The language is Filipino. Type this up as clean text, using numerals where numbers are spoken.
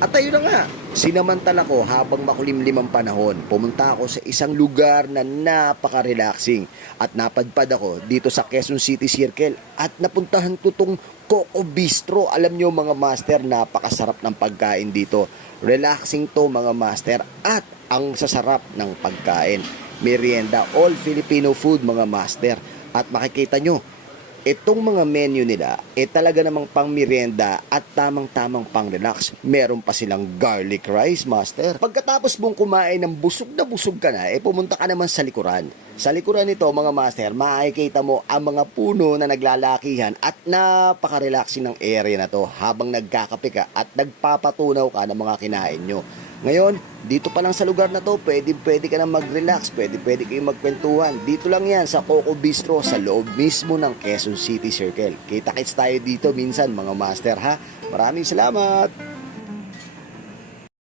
At ayun na nga, sinamantala ko habang makulimlim ang panahon. Pumunta ako sa isang lugar na napaka-relaxing at napadpad ako dito sa Quezon City Circle at napuntahan ko tong Coco Bistro. Alam nyo mga master, napakasarap ng pagkain dito. Relaxing to mga master at ang sasarap ng pagkain. Merienda, all Filipino food mga master. At makikita nyo, itong mga menu nila, talaga namang pang merienda at tamang-tamang pang relax. Meron pa silang garlic rice, master. Pagkatapos mong kumain ng busog na busog ka na, pumunta ka naman sa likuran. Sa likuran nito, mga master, makikita mo ang mga puno na naglalakihan at napaka-relaxing ng area na to habang nagkakape ka at nagpapatunaw ka ng mga kinain nyo. Ngayon, dito pa lang sa lugar na to, pwede ka na mag-relax, pwede kayong magkwentuhan. Dito lang yan sa Coco Bistro sa loob mismo ng Quezon City Circle. Kita-kits tayo dito minsan mga master ha. Maraming salamat!